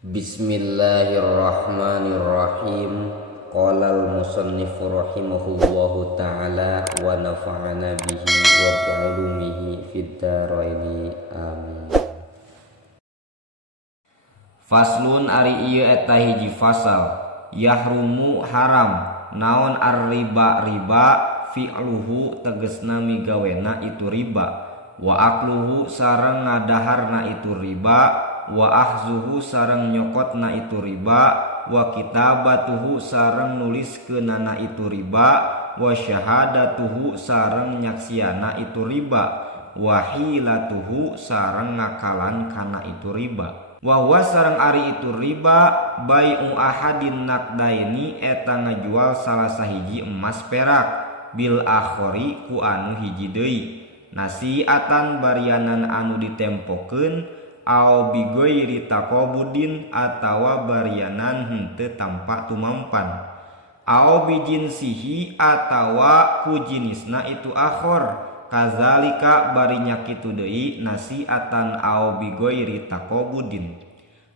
Bismillahirrahmanirrahim. Qala al-musannifu rahimahullahu ta'ala wa nafa'ana bihi wa bi'ulumihi fid dharaini amin. Faslun ari ieu eta hiji fasal. Yahrumu haram naon ar-riba riba fi'luhu tegesna migawena itu riba, wa akluhu sareng ngadaharna itu riba, wa ahzuhu sareng nyokotna itu riba, wa kitabatuhu sareng nuliskeunana itu riba, wa syahadatuhu sareng nyaksiana itu riba, wa hilatuhu sareng ngakalan kana itu riba. Wa huwa sareng ari itu riba bai'u ahadin naqdaini eta ngajual salah sahiji emas perak bil akhori ku anu hiji deui, nasiatan barianan anu ditempokeun, au bigoiri taqobudin atawa barianan henteu tampa tumampan, au bijinsihi atawa ku jinisna itu akhor, kazalika barinya kitu deui nasiatan au bigoiri taqobudin,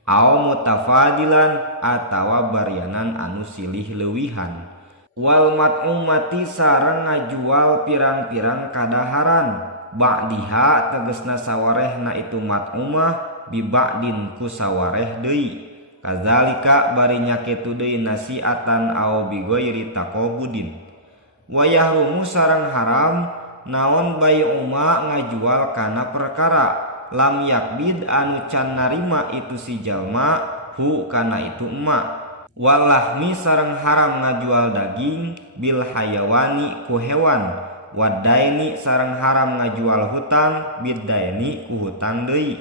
au mutafadilan atawa barianan anu silih leuwihan. Wal mat'umati sareng ngajual pirang-pirang kadaharan, ba'diha tegesna sawarehna itu mat'umah bi ba'din ku sawareh deui, kazalika barinya kitu deui nasiatan au bi ghairi taqobudin. Wa yahrumu sareng haram naon bai'uma ngajual kana perkara lam yakbid anu can narima itu si jalma hu kana itu emak. Walahmi sareng haram ngajual daging bil hayawani ku hewan, wadaini sareng haram ngajual hutang bidaini ku hutang deui.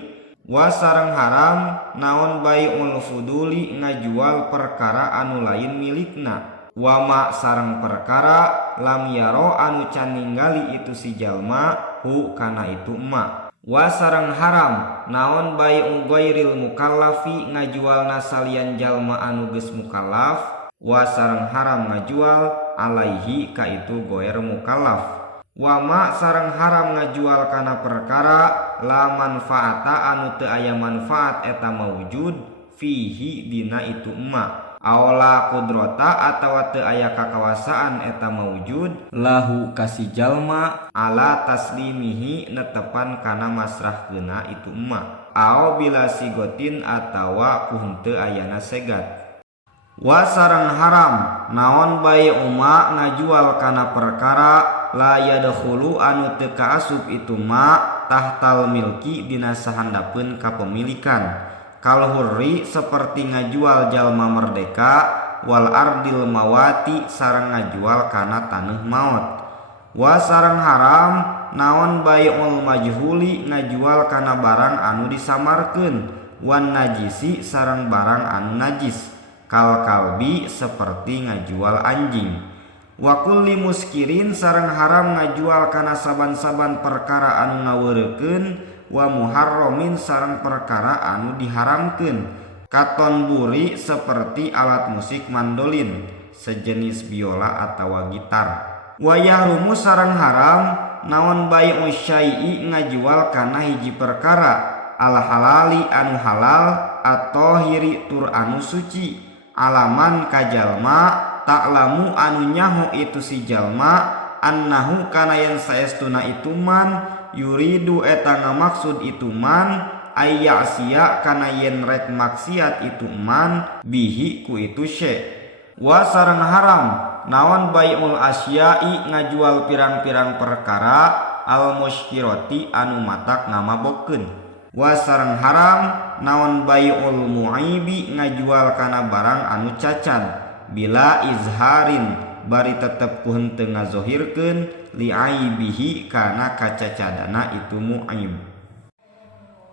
Wa sareng haram naon bai'ul fuduli ngajual perkara anu lain milikna, wa ma sareng perkara lam yaro anu can ningali itu si jalma hu kana itu emak. Wa sareng haram naon bai'u ghairil mukallafi ngajual nasalian jalma anu geus mukallaf, wa sareng haram ngajual alaihi ka itu ghair mukallaf. Wa ma sareng haram ngajual kana perkara la manfaata anu teu aya manfaat eta mawujud fihi dina itu emak, aula kudrata atawa teu aya kakawasaan eta mawujud lahu kasih jalma ala taslimihi netepan kana masrahkeuna itu emak, au bila sigotin atawa ku henteu ayana segat. Wa sareng haram naon bai'uma ngajual kana perkara la yadkhulu anu teu kaasup itu ma tahtal milki dina sahandapeun kapemilikan, kal hurri seperti ngajual jalma merdeka, wal ardil mawati sareng ngajual kana taneuh maot. Wa sareng haram naon bai'ul majhuli ngajual kana barang anu disamarkeun, wan najisi sareng barang anu najis, kal kalbi seperti ngajual anjing. Wa kulli muskirin sareng haram ngajual kana saban-saban perkara anu ngaweurekeun, wa muharramin sareng perkara anu diharamkeun, katon buri seperti alat musik mandolin, sejenis biola atawa gitar. Wa yahrumu sareng haram naon bai'u syai'i ngajual kana hiji perkara al halali anu halal at-tahiri tur anu suci, alaman kajalma taklamu anu nyaho itu si jalma annahu kana yen saestuna itu man yuridu eta ngamaksud itu man ayya'siya kana yen rek maksiat itu man bihi ku itu syai'. Wa sareng haram naon bai'ul asya'i ngajual pirang-pirang perkara al muskirati anu matak ngamabokeun. Wa sareng haram naon bai'ul mu'ibi ngajual kana barang anu cacan bila izharin bari tetep ku henteu ngazohirkeun li aibihi kana kacacadana itu mu'ib.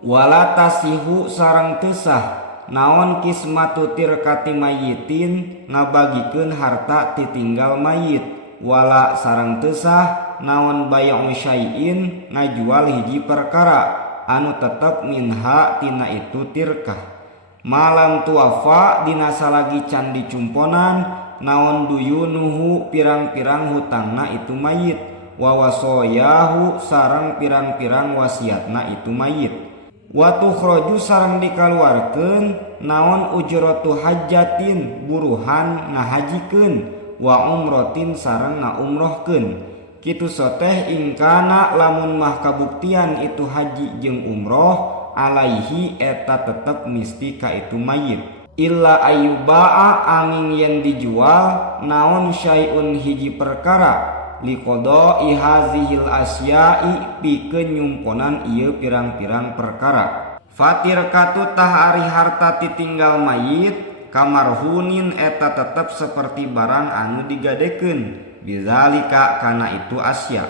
Wala tasihu sareng teu sah naon kismatu tirkati mayyitin ngabagikeun harta titinggal mayit, wala sareng teu sah naon bai'u syai'in ngajual hiji perkara anu tetep minha tina itu tirkah, malam tuafa dina salagi can dicumponan naon duyunuhu pirang-pirang hutangna itu mayit, wa wasoyahu sareng pirang-pirang wasiatna itu mayit. Wa tukhraju sareng dikaluarkeun naon ujratu hajjatin buruhan ngahajikeun wa umratin sareng ngaumrohkeun. Kitu soteh ingkana lamun mah kabuktian itu haji jeung umroh alaihi eta tetep misti ka itu mayit. Illa ayyuba'a angin yen dijual naon syai'un hiji perkara liqada'i hazihil asya'i pikeun nyumponan ieu pirang-pirang perkara. Fatir katu tah ari harta titinggal mayit kamarhunin eta tetep seperti barang anu digadekeun bizalika kana itu asya.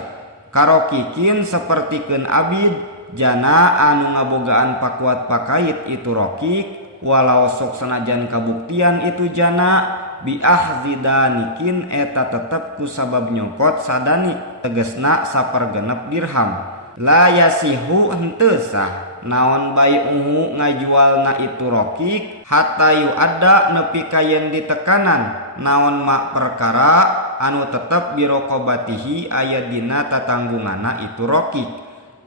Karokikin sepertikeun abid jana anu ngabogaan pakuat pakait itu rokik walau sok sanajan kabuktian itu jana biahzidanikin eta tetep ku sabab nyokot sadanik tegesna sapergenep dirham. La yasihu henteu sah naon bai'uhu ngajualna itu rokik hatta yu ada nepi kayen ditekanan naon mak perkara anu tetep birokobatihi aya dina tatanggunganna itu rokik.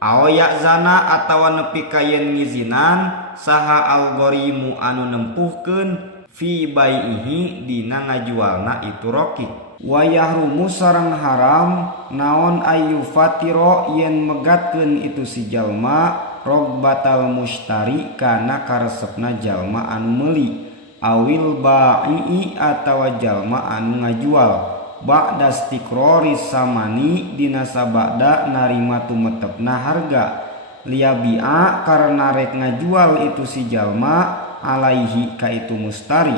Aoyak zana atawa nepi kayen ngizinan saha algorimu anu nempuhkeun fi bai'ihi dina ngajualna itu rokik. Wa yahrumu sareng haram naon ayu fatiro yen megatkeun itu si jalma rogbatal mustari kana karesepna jalma anu meuli awil ba'i atawa jalma anu ngajual ba'da istiqrori samani dina sabada narima tumetepna harga liyabi'a karena rek ngajual itu si jalma alaihi ka itu mustari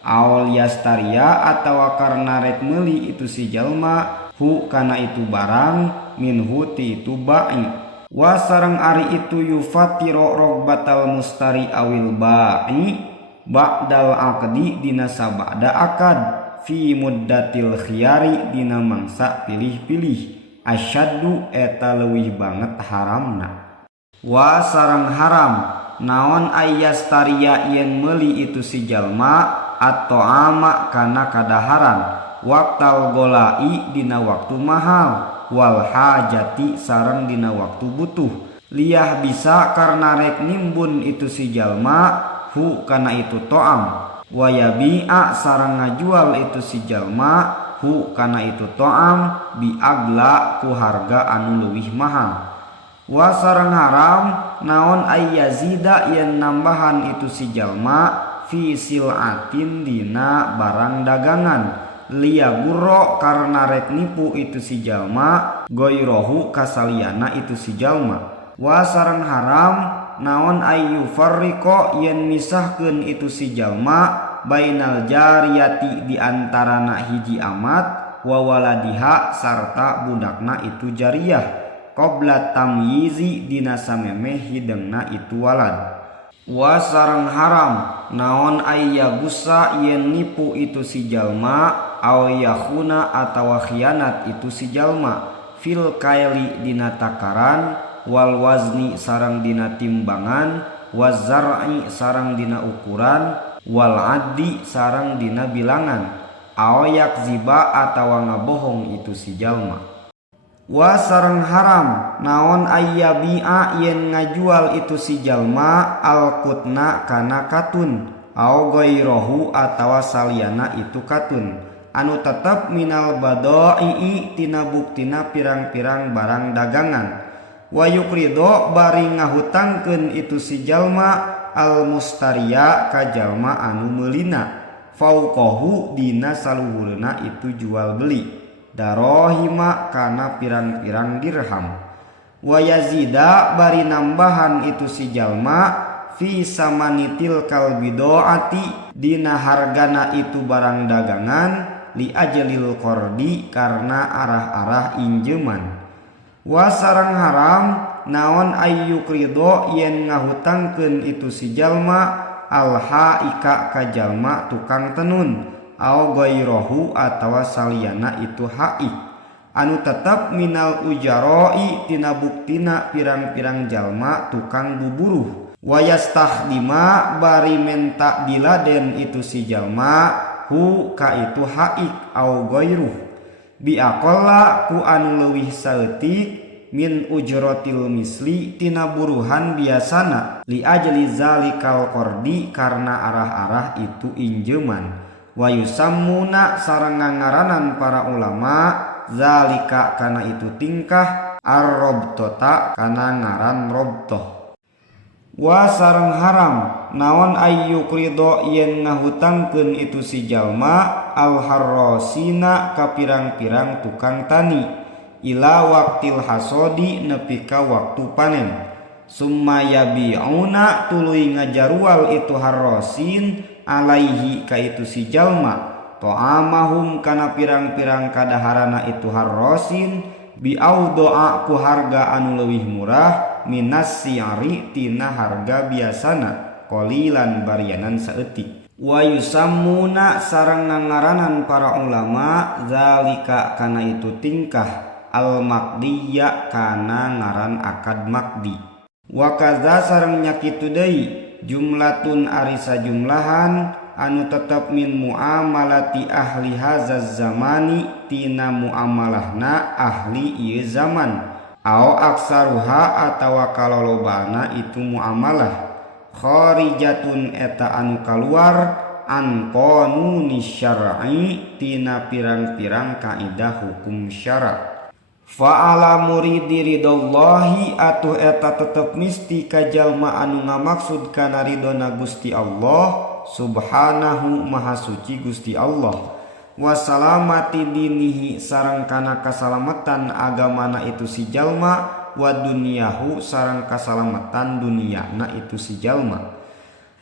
awal yastaria atawa karena rek meuli itu si jalma hu kana itu barang minhu ti itu ba'i. Wa sareng ari itu yufatiro rogbatal mustari awil ba'i ba'dal aqdi dina sabada akad fi muddatil khiyari dina mangsa pilih-pilih asyaddu eta leuwih banget haramna. Wa sareng haram naon ayyastaria yen meuli itu si jalma atau ama kana kadaharan waktal golai dina waktu mahal wal hajati sareng dina waktu butuh liyah bisa karena rek nimbun itu si jalma hu kana itu to'am wa yabi'a sareng ngajual itu si jalma hu kana itu to'am biagla ku harga anu leuwih mahal. Wa sareng haram naon ayyazida yen nambahan itu si jalma fi sil'atin dina barang dagangan liya gurro karena rek nipu itu si jalma goirohu kasaliana itu si jalma. Wa sareng haram naon ayyu farriqo yen misahkeun itu si jalma bainal jariyati di antarana hiji amat wa waladiha sarta budakna itu jariyah qabla tamyizi dina samemeh hidengna itu walad. Wa sareng haram naon ayyagusa yen nipu itu si jalma aw yakhuna atawa khianat itu si jalma fil kaili dina takaran wal wazni sareng dina timbangan wazar'i sareng dina ukuran wal addi sareng dina bilangan aw yakziba atawa ngabohong itu si jalma. Wa sareng haram naon ayyabi'a yen ngajual itu si jalma alqutna kana katun au ghairahu atawa saliana itu katun anu tetep minal badai'i tina buktina pirang-pirang barang dagangan. Wa yukrido bari ngahutangkeun itu si jalma al mustariya ka jalma anu meulina fauqahu dina saluhurna itu jual beli darohima kana pirang-pirang dirham. Wa yazida bari nambahan itu si jalma fi samanitil kalbidoati dina hargana itu barang dagangan li ajalil qardi karena arah-arah injeman. Wa sareng haram naon ayyukrido yen ngahutangkeun itu si jalma alhaika ka jalma tukang tenun au ghairahu atawa saliana itu haik anu tetap minal ujaroi tina buktina pirang-pirang jalma tukang buburuh. Wa yastahdima bari menta diladen itu si jalma hu ka itu haik au ghairuh biaqalla ku anu leuwih saeutik min ujratil misli tina buruhan biasana li ajli zalikal qardi karena arah-arah itu injeman wa yusammuna sareng ngangaranan para ulama zalika kana itu tingkah ar-robtota kana ngaran robtoh wa sareng haram naon ayyukrido yen ngahutangkeun itu si jalma al-harrosina ka pirang-pirang tukang tani ila waktil hasodi nepi ka waktu panen summa yabi'una tuluy ngajarual itu harrosin alaihi ka itu si jalma to'amahum kana pirang-pirang kadaharana itu harrosin bi'audo'a ku harga anu leuwih murah minas si'ari tina harga biasana qalilan barianan saeutik wa yusammuna sareng ngangaranan para ulama zalika kana itu tingkah al-maqdiya kana ngaran akad maqdi wa kadza sareng nyakitu deui jumlatun ari sajumlahan anu tetep min muamalati ahli hazaz zamani tina muamalahna ahli ieu zaman au aksaruha atawa kalolobana itu muamalah kharijatun eta anu kaluar an qanuni syar'i tina pirang-pirang kaidah hukum syara fa'ala muridi ridallahi atuh eta tetep misti ka jalma anu ngamaksud kana ridona Gusti Allah subhanahu maha suci Gusti Allah wasalamati dinihi sareng kana kasalamatan agamana itu si jalma wa dunyahu sareng kasalamatan duniana itu si jalma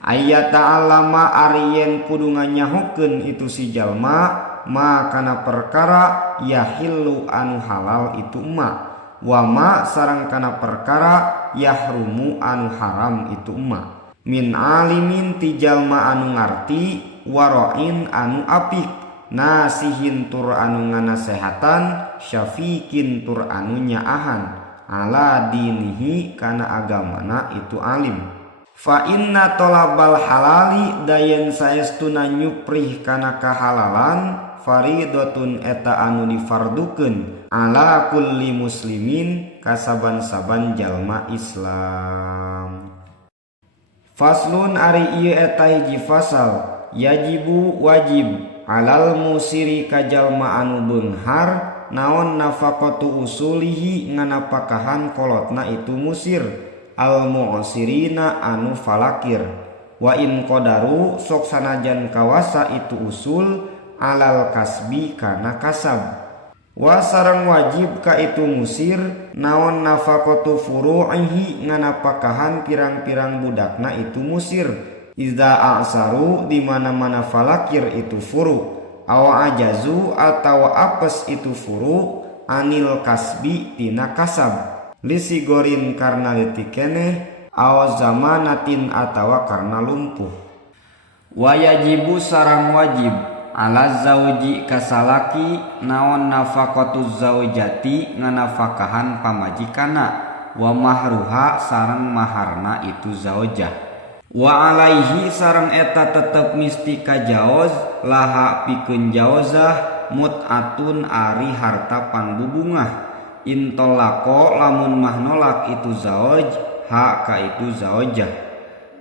ayat ta'allama ariyen kudu nganyahukeun itu si jalma ma kana perkara yahillu anu halal itu ma wa ma sareng kana perkara yahrumu anu haram itu ma min alimin ti jalma anu ngarti waroin anu apik nasihin tur anu nganasehatan syafikin tur anu nyaahan ala dinihi kana agamana itu alim fa inna tolabal halali dayen saestuna nyuprih kana kahalalan faridatun eta anu difardukeun ala kulli muslimin kasaban-saban jalma Islam. Faslun ari ieu eta hiji fasal yajibu wajib alal musiri ka jalma anu beunghar naon nafaqatu usulihi nganapakahan kolotna itu musir al mu'sirina anu falakir wa in qadaru sok sanajan kawasa itu usul alal kasbi kana kasab wa sareng wajib ka itu musir naon nafaqatu furu'ihi nganapakahan pirang-pirang budakna itu musir iza a'saru di mana-mana falakir itu furu aw ajazu atau apes itu furu anil kasbi tina kasab lisigorin karena leutik keneh aw zamanatin atawa karena lumpuh wa yajibu sareng wajib ala zauji kasalaki naon nafaqatuz zaujati nganafakahan pamajikana wa mahruha sareng maharna itu zaujah wa alaihi sareng eta tetep misti kajaoz laha pikeun jaozah mut'atun ari harta pangbubungah intolako lamun mahnolak itu zauj ha ka itu zaujah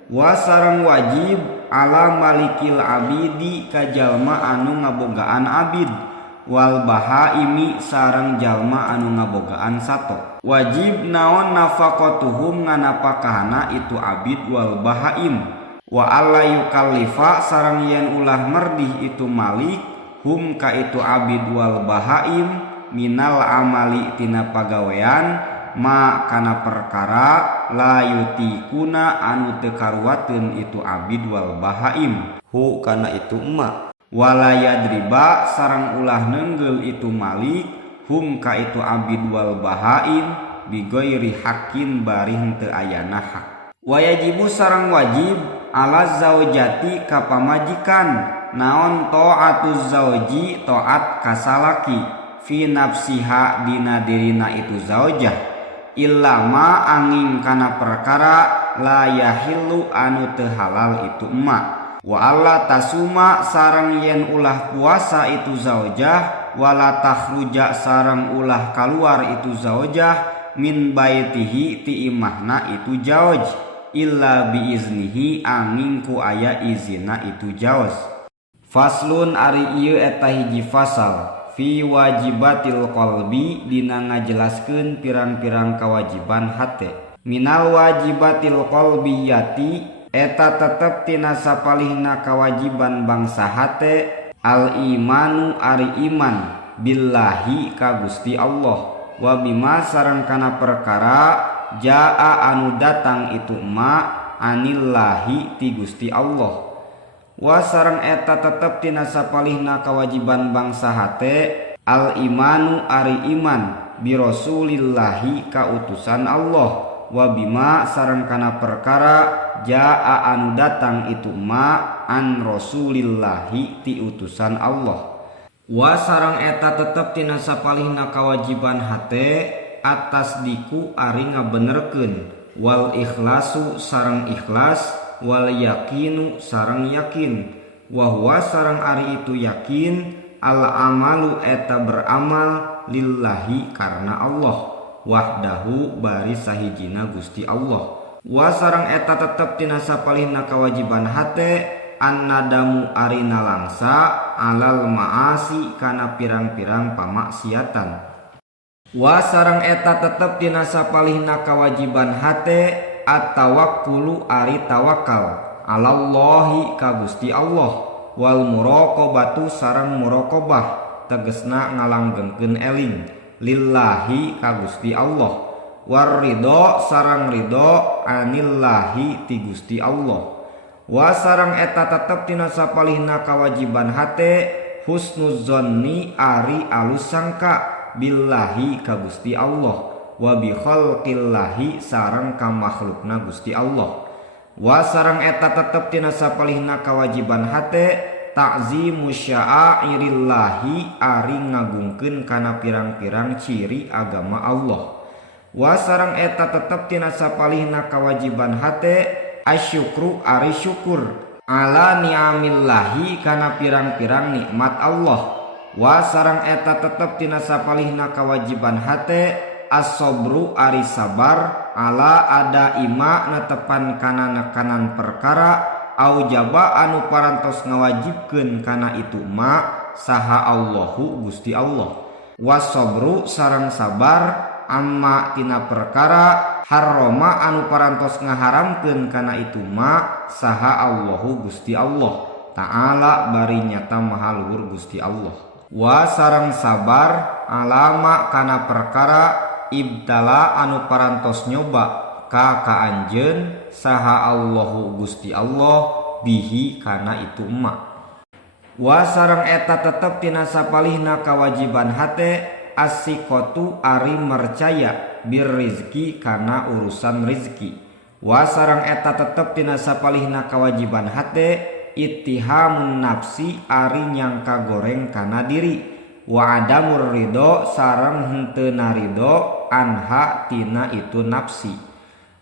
wa sareng wajib ala malikil abidi ka jalma anu ngabogaan abid wal bahaimi sareng jalma anu ngabogaan sato wajib naon nafaqatuhum nganapakahana itu abid wal bahaim wa alla yukallifa sareng yen ulah merdih itu malik hum ka itu abid wal bahaim minal amali tina pagawean ma kana perkara la yutikuna anu teu karuateun itu abid wal bahaim hu kana itu emak wala yadriba sareng ulah neunggel itu malik hum ka itu abid wal bahaim bigoiri hakin bari henteu ayana hak wa yajibu sareng wajib ala zaujati ka pamajikan naon taatuz zauji taat kasalaki fi nafsiha dina dirina itu zaujah illama angin kana perkara la yahillu anu teu halal itu emak wa alla tasuma sareng yen ulah puasa itu zaujah wala takhruja sareng ulah kaluar itu zaujah min baitihi ti imahna itu jauj illa biiznihi angin ku aya izina itu jauz. Faslun ari ieu eta hiji fasal fi wajibatil qalbi dina ngajelaskeun pirang-pirang kewajiban hate. Minal wajibatil qalbiyati eta tetep tina sapalihna kewajiban bangsa hate al imanu ari iman billahi ka Gusti Allah wa bima sareng kana perkara jaa anu datang itu ma anillahi ti Gusti Allah. Wa sareng eta tetep tina sapalihna kewajiban bangsa hate al imanu ari iman bi rasulillahi ka utusan Allah wa bima sareng kana perkara jaa anu datang itu ma an rasulillahi ti utusan Allah. Wa sareng eta tetep tina sapalihna kewajiban hate atas diku ari ngabenerkeun wal ikhlasu sareng ikhlas wal yakinu sareng yakin wa huwa sareng ari itu yakin al amalu eta beramal lillahi karena Allah wahdahu bari sahijina Gusti Allah. Wa sareng eta tetep tina sapalihna kewajiban hate annadamu arina langsa alal maasi kana pirang-pirang pamaksiatan. Wa sareng eta tetep tina sapalihna kewajiban hate at-tawakkulu ari tawakal alallahi ka Gusti Allah wal muraqabatu sareng muraqabah tegesna ngalanggengkeun eling lillahi ka Gusti Allah war ridho sareng ridho anillahi ti Gusti Allah. Wa sareng eta tetep tina sapalihna kewajiban hate husnuzonni ari alus sangka billahi ka Gusti Allah wa bi khalqillahi sareng ka makhlukna Gusti Allah. Wa sareng eta tetep tina sapalihna kewajiban hate ta'zimu sya'airillahi ari ngagungkeun kana pirang-pirang ciri agama Allah. Wa sareng eta tetep tina sapalihna kewajiban hate asyukru ari syukur ala ni'amillahi kana pirang-pirang nikmat Allah. Wa sareng eta tetep tina sapalihna kewajiban hate as-sabru ari sabar ala ada ima netepan kana nekanan perkara au jaba anu parantos ngawajibkeun kana itu ma saha Allahu Gusti Allah. Was-sabru sareng sabar amma tina perkara harrama anu parantos ngaharamkeun kana itu ma saha Allahu Gusti Allah ta'ala bari nyata maha luhur Gusti Allah. Wa sareng sabar alama kana perkara ibtala anu parantos nyoba ka anjeun saha Allahu Gusti Allah bihi kana itu emak. Wa sareng eta tetep tina sapalihna kewajiban hate as-siqatu ari mercaya bir rizki kana urusan rizki. Wa sareng eta tetep tina sapalihna kewajiban hate ittihamun nafsi ari nyangka goreng kana diri. Wa adamur ridho sareng henteu narido anha tina itu nafsi.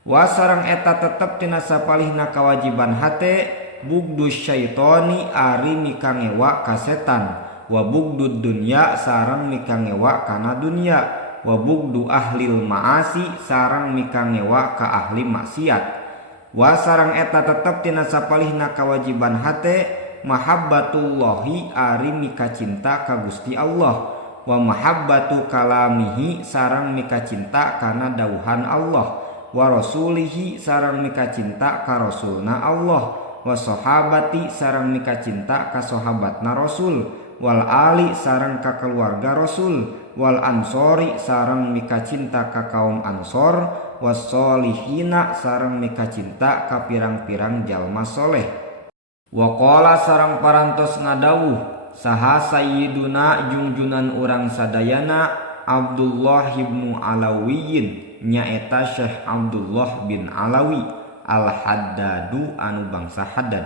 Wa sareng eta tetep tina sapalihna kewajiban hate bugdus syaitoni ari mikangewa ka setan wa bugdud dunya sareng mikangewa kana dunya wa bugdu ahlil maasi sareng mikangewa ka ahli maksiat. Wa sareng eta tetep tina sapalihna kewajiban hate mahabbatullahi ari mika cinta ka Gusti Allah wa mahabbatu kalamihi sareng mika cinta kana dauhan Allah wa rasulihi sareng mika cinta ka rasulna Allah wa sahabati sareng mika cinta ka sahabatna Rasul wal ali sareng ka keluarga Rasul wal ansori sareng mika cinta ka kaum ansor was solihina sareng mika cinta ka pirang-pirang jalma soleh. Wa qala sareng parantos ngadawuh saha sayyiduna junjunan urang sadayana Abdullah ibnu Alawiyin nyaeta Syekh Abdullah bin Alawi al-Haddadu anu bangsa Haddad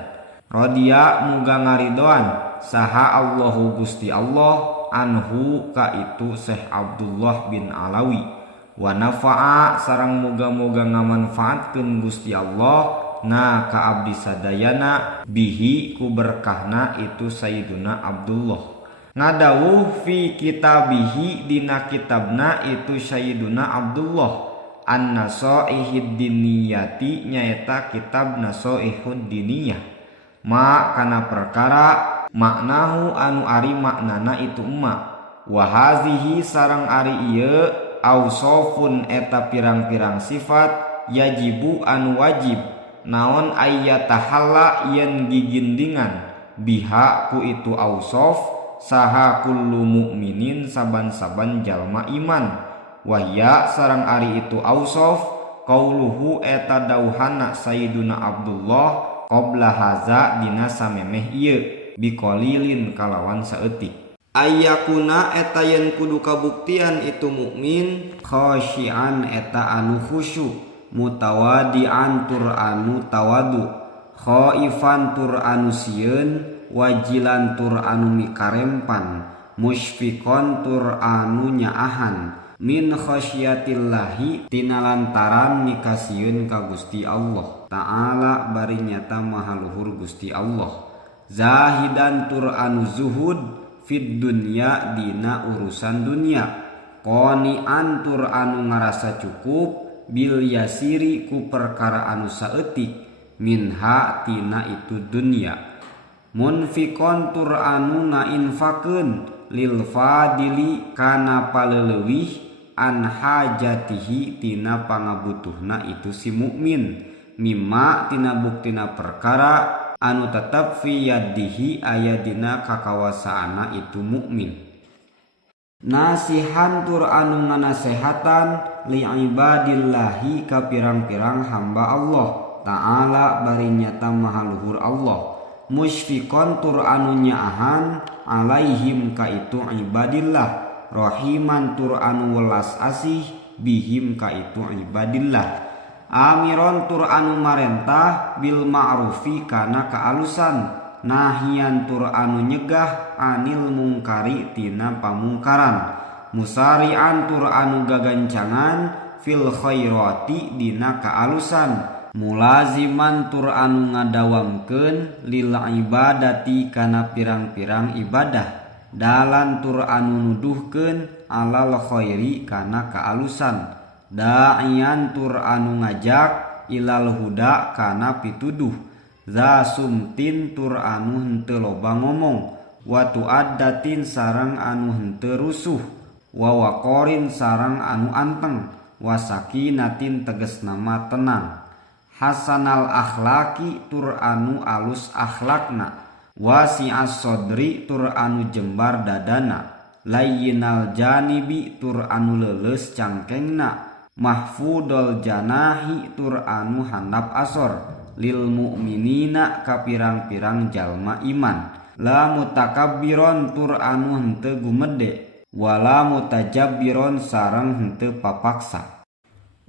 radhiya muga ngaridoan saha Allahu Gusti Allah anhu ka itu Syekh Abdullah bin Alawi wa nafa'a sareng muga-muga ngamanfaatkeun Gusti Allah na ka abdi sadayana bihi ku berkahna itu Sayyiduna Abdullah. ngadawuh fi kitabihi dina kitabna itu Sayyiduna Abdullah An-Nasaihid Diniyati nyaeta kitab Nasaihud Diniyah ma kana perkara maknahu anu ari maknana itu wahazihi sareng ari ieu ausofun eta pirang-pirang sifat yajibu anu wajib naon ayyatahalla yen gigindingan biha ku itu ausof saha kullu mukminin saban-saban jalma iman wahya sareng ari itu ausof qauluhu eta dauhana Sayyiduna Abdullah qabla haza dina samemeh ieu biqalilin kalawan saeutik ayyakuna eta yen kudu kabuktian itu mukmin khasyian eta anu khusyuk mutawadian tur anu tawadu khaifan tur anu sieun wajilan tur anu mikarempan musyfiqon tur anu nyaahan min khasyatillahi tina lantaran nikasieun ka Gusti Allah Ta'ala bari nyata maha luhur Gusti Allah zahidan tur anu zuhud fid dunya dina urusan dunia qani'an tur anu ngarasa cukup bil yasiri ku perkara anu saeutik minha tina itu dunia munfiqon tur anu ngainfakeun lil fadili kana paleleuwih an hajatihi tina pangabutuhna itu si mukmin mimma tina buktina perkara anu tetep fi yadihi aya dina kakawasaana itu mukmin nasihan tur anu nganasehatan li ibadillahi ka pirang-pirang hamba Allah Ta'ala bari nyata maha luhur Allah musyfiqon tur anu nyaahan alaihim ka itu ibadillah rahiman tur anu welas asih bihim ka itu ibadillah amiron tur anu marentah bil ma'rufi kana kaalusan nahian tur anu nyegah anil mungkari tina pamungkaran musari'an tur anu gagancangan fil khairati dina kaalusan mulaziman tur anu ngadawamkeun lil ibadati kana pirang-pirang ibadah dalan tur anu nuduhkeun alal khairi kana kaalusan da'ian tur anu ngajak ilal huda kana pituduh za sumtin tur anu henteu loba ngomong wa tuaddatin sareng anu henteu rusuh wa waqorin sareng anu anteng wa sakinatin tegasna mah tenang hasanal akhlaki tur anu alus akhlakna wasi'as sodri tur anu jembar dadana layyinal janibi tur anu leuleus cangkengna mahfudul janahi tur anu handap asor lil mu'minina ka pirang-pirang jalma iman la mutakabbiron tur anu henteu gumede wala mutajabbiron sareng henteu papaksa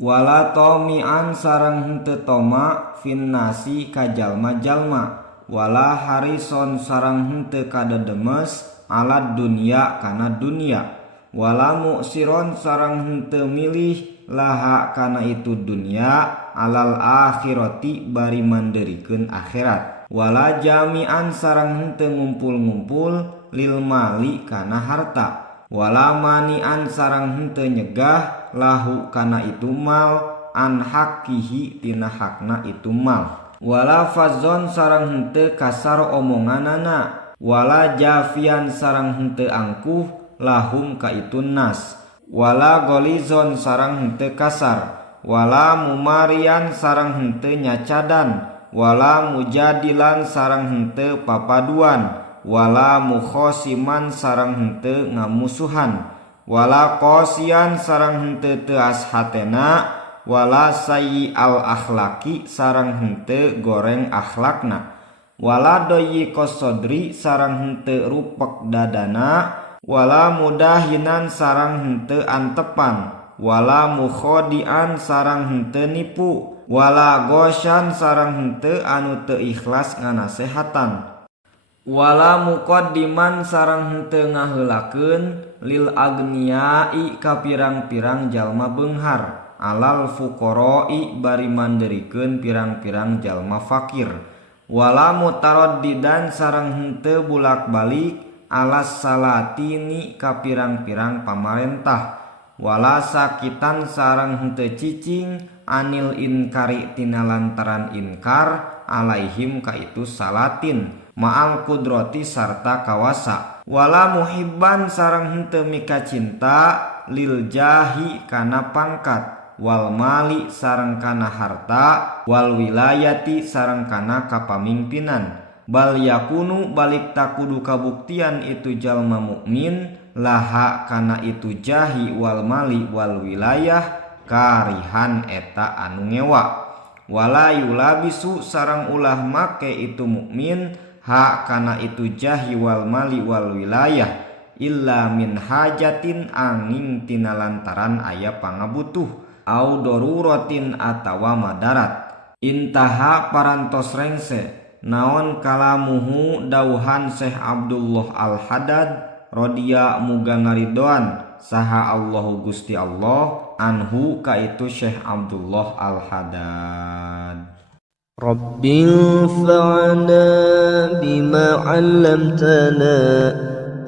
wala tomian sareng henteu toma finnasi ka jalma-jalma wala harison sareng henteu kadedemes alad dunya kana dunya wala muksiron sareng henteu milih laha kana itu dunya alal akhirati bari manderikeun akhirat wala jami'an sareng henteu ngumpul-ngumpul lil mali kana harta wala mani'an sareng henteu nyegah lahu kana itu mal an hakihi tina hakna itu mal wala fazon sareng henteu kasar omonganana wala jafian sareng henteu angkuh lahum ka itu nas wala golizon sareng henteu kasar wala mumarian sareng henteu nyacadan wala mujadilan sareng henteu papaduan wala mukhosiman sareng henteu ngamusuhan wala qosian sareng henteu teu ashatena wala sayyi al akhlaki sareng henteu goreng akhlakna wala doyi kosodri sareng henteu rupek dadana wala mudahinan sareng henteu antepan wala mukhodian sareng henteu nipu wala gosyan sareng henteu anu teu ikhlas nganasehatan wala muqaddiman sareng henteu ngaheulakeun lil agniyai ka pirang-pirang jalma beunghar alal fuqara'i bari manderikeun pirang-pirang jalma fakir wala mutaraddidan sareng henteu bulak-balik alas salatini ka pirang-pirang pamarentah wala sakitan sareng henteu cicing anil inkari tina lantaran inkar alaihim ka itu salatin ma'al kudrati sarta kawasa wala muhibban sareng henteu mika cinta lil jahi kana pangkat wal mali sareng kana harta wal wilayati sareng kana kapamimpinan bal yakunu balik takudu kabuktian itu jalma mukmin laha kana itu jahi wal mali wal wilayah karihan eta anu ngewa wala yulabisu sareng ulah make itu mukmin ha kana itu jahi wal mali wal wilayah illa min hajatin angin tina lantaran aya pangabutuh au daruratin atawa madarat intaha parantos rengse naon kalamuhu dauhan Syekh Abdullah Al-Haddad radhiya muga ngaridoan saha Allahu Gusti Allah anhu ka itu Syekh Abdullah Al-Haddad. Rabbil fa'na bima 'allamtana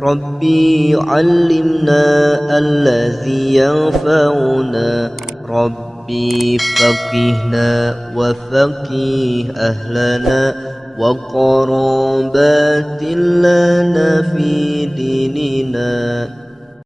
Rabbi 'allimna alladhi yanfa'una Rabbi faqihna wa faqih ahlana wa qarabatin lana fi dinina